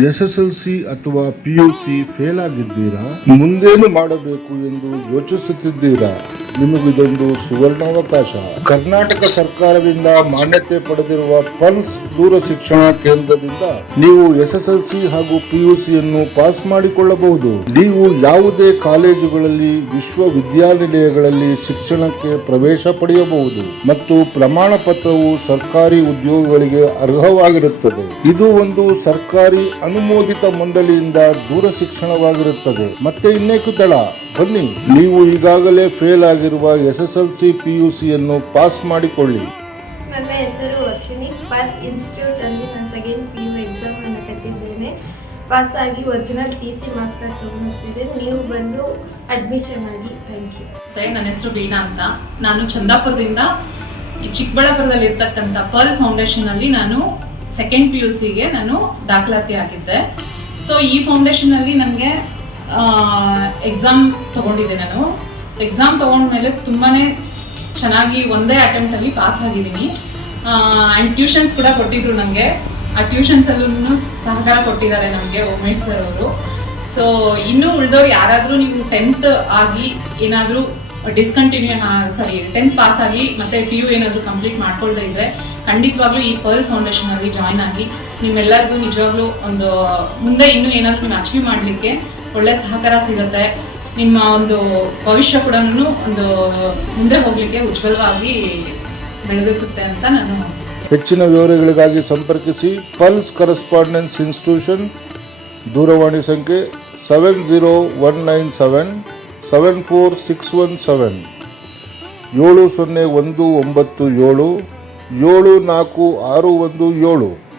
SSLC ಅಥವಾ PUC fail ಆಗಿದ್ದೀರಾ? ಮುಂದೇನು ಮಾಡಬೇಕು ಎಂದು ಯೋಚಿಸುತ್ತಿದ್ದೀರಾ? ನಿಮಗಿದೊಂದು ಸುವರ್ಣಾವಕಾಶ. ಕರ್ನಾಟಕ ಸರ್ಕಾರದಿಂದ ಮಾನ್ಯತೆ ಪಡೆದಿರುವ ಪಲ್ಸ್ ದೂರ ಶಿಕ್ಷಣ ಕೇಂದ್ರದಿಂದ ನೀವು SSLC ಹಾಗೂ PUC ಯನ್ನು ಪಾಸ್ ಮಾಡಿಕೊಳ್ಳಬಹುದು. ನೀವು ಯಾವುದೇ ಕಾಲೇಜುಗಳಲ್ಲಿ, ವಿಶ್ವವಿದ್ಯಾನಿಲಯಗಳಲ್ಲಿ ಶಿಕ್ಷಣಕ್ಕೆ ಪ್ರವೇಶ ಪಡೆಯಬಹುದು ಮತ್ತು ಪ್ರಮಾಣ ಪತ್ರವು ಸರ್ಕಾರಿ ಉದ್ಯೋಗಗಳಿಗೆ ಅರ್ಹವಾಗಿರುತ್ತದೆ. ಇದು ಒಂದು ಸರ್ಕಾರಿ ಅನುಮೋದಿತ ಮಂಡಳಿಯಿಂದ ದೂರ ಶಿಕ್ಷಣವಾಗಿರುತ್ತದೆ. ಮತ್ತೆ ಇನ್ನೇಕು ತಡ, ಬನ್ನಿ, ನೀವು ಈಗಾಗಲೇ ಫೇಲ್ ಆಗಿರುವ SSLC PUC ಯನ್ನು ಪಾಸ್ ಮಾಡಿಕೊಳ್ಳಿ. ನನ್ನ ಹೆಸರು ವರ್ಷಿಣಿ. ಪಾತ್ ಇನ್ಸ್ಟಿಟ್ಯೂಟ್ ಅಲ್ಲಿ ನಾನು ಸೆಕೆಂಡ್ PU ಎಕ್ಸಾಮ್ ಅನ್ನು ಕಟ್ಟಿದ್ದೇನೆ. ಪಾಸ್ ಆಗಿ ಒರಿಜಿನಲ್ TC ಮಾರ್ಕ್ಸ್ ಕಾರ್ಡ್ ತಗೊಂಡಿದ್ದೇನೆ. ನೀವು ಬಂದು ಅಡ್ಮಿಷನ್ ಆಗಿ. Thank you. ನನ್ನ ಹೆಸರು ವೀಣಾ ಅಂತ. ನಾನು ಚಂದಾಪುರದಿಂದ ಈ ಚಿಕ್ಕಬಳ್ಳಾಪುರದಲ್ಲಿ ಇರ್ತಕ್ಕಂಥ ಪರ್ಲ್ ಫೌಂಡೇಶನ್ ಅಲ್ಲಿ ನಾನು ಸೆಕೆಂಡ್ PUCಗೆ ನಾನು ದಾಖಲಾತಿ ಆಗಿದ್ದೆ. ಸೊ ಈ ಫೌಂಡೇಶನ್ ಅಲ್ಲಿ ನನಗೆ ಎಕ್ಸಾಮ್ ತಗೊಂಡಿದ್ದೆ. ನಾನು ಎಕ್ಸಾಮ್ ತಗೊಂಡ್ಮೇಲೆ ತುಂಬಾನೇ ಚೆನ್ನಾಗಿ ಒಂದೇ ಅಟೆಂಪ್ಟ್ ಅಲ್ಲಿ ಪಾಸ್ ಆಗಿದ್ದೀನಿ. ಆ್ಯಂಡ್ ಟ್ಯೂಷನ್ಸ್ ಕೂಡ ಕೊಟ್ಟಿದ್ರು ನನಗೆ. ಆ ಟ್ಯೂಷನ್ಸ್ ಅಲ್ಲೂ ಸಹಕಾರ ಕೊಟ್ಟಿದ್ದಾರೆ ನಮಗೆ ಉಮೇಶ್ ಸರ್ ಅವರು. ಸೊ ಇನ್ನೂ ಉಳಿದವ್ರು ಯಾರಾದರೂ ನೀವು 10th ಆಗಿ ಏನಾದರೂ ಡಿಸ್ಕಂಟಿನ್ಯೂ 10th ಪಾಸ್ ಆಗಿ ಮತ್ತೆ PU ಏನಾದರೂ ಕಂಪ್ಲೀಟ್ ಮಾಡ್ಕೊಳ್ದೇ ಇದ್ರೆ ಖಂಡಿತವಾಗ್ಲೂ ಈ ಪರ್ಲ್ ಫೌಂಡೇಶನ್ ಅಲ್ಲಿ ಜಾಯ್ನ್ ಆಗಿ ನಿಮ್ಮೆಲ್ಲರಿಗೂ ನಿಜವಾಗ್ಲೂ ಒಂದು ಮುಂದೆ ಇನ್ನೂ ಏನಾದರೂ ನೀವು ಅಚೀವ್ ಮಾಡಲಿಕ್ಕೆ ಒಳ್ಳೆ ಸಹಕಾರ ಸಿಗುತ್ತೆ. ನಿಮ್ಮ ಒಂದು ಭವಿಷ್ಯ ಕೂಡ ಒಂದು ಮುಂದೆ ಹೋಗ್ಲಿಕ್ಕೆ ಉಜ್ವಲವಾಗಿ ಬೆಳೆದಿಸುತ್ತೆ ಅಂತ ನಾನು. ಹೆಚ್ಚಿನ ವಿವರಗಳಿಗಾಗಿ ಸಂಪರ್ಕಿಸಿ ಪಲ್ಸ್ ಕರೆಸ್ಪಾಂಡೆನ್ಸ್ ಇನ್ಸ್ಟಿಟ್ಯೂಷನ್. ದೂರವಾಣಿ ಸಂಖ್ಯೆ 70197746117 70197 74617.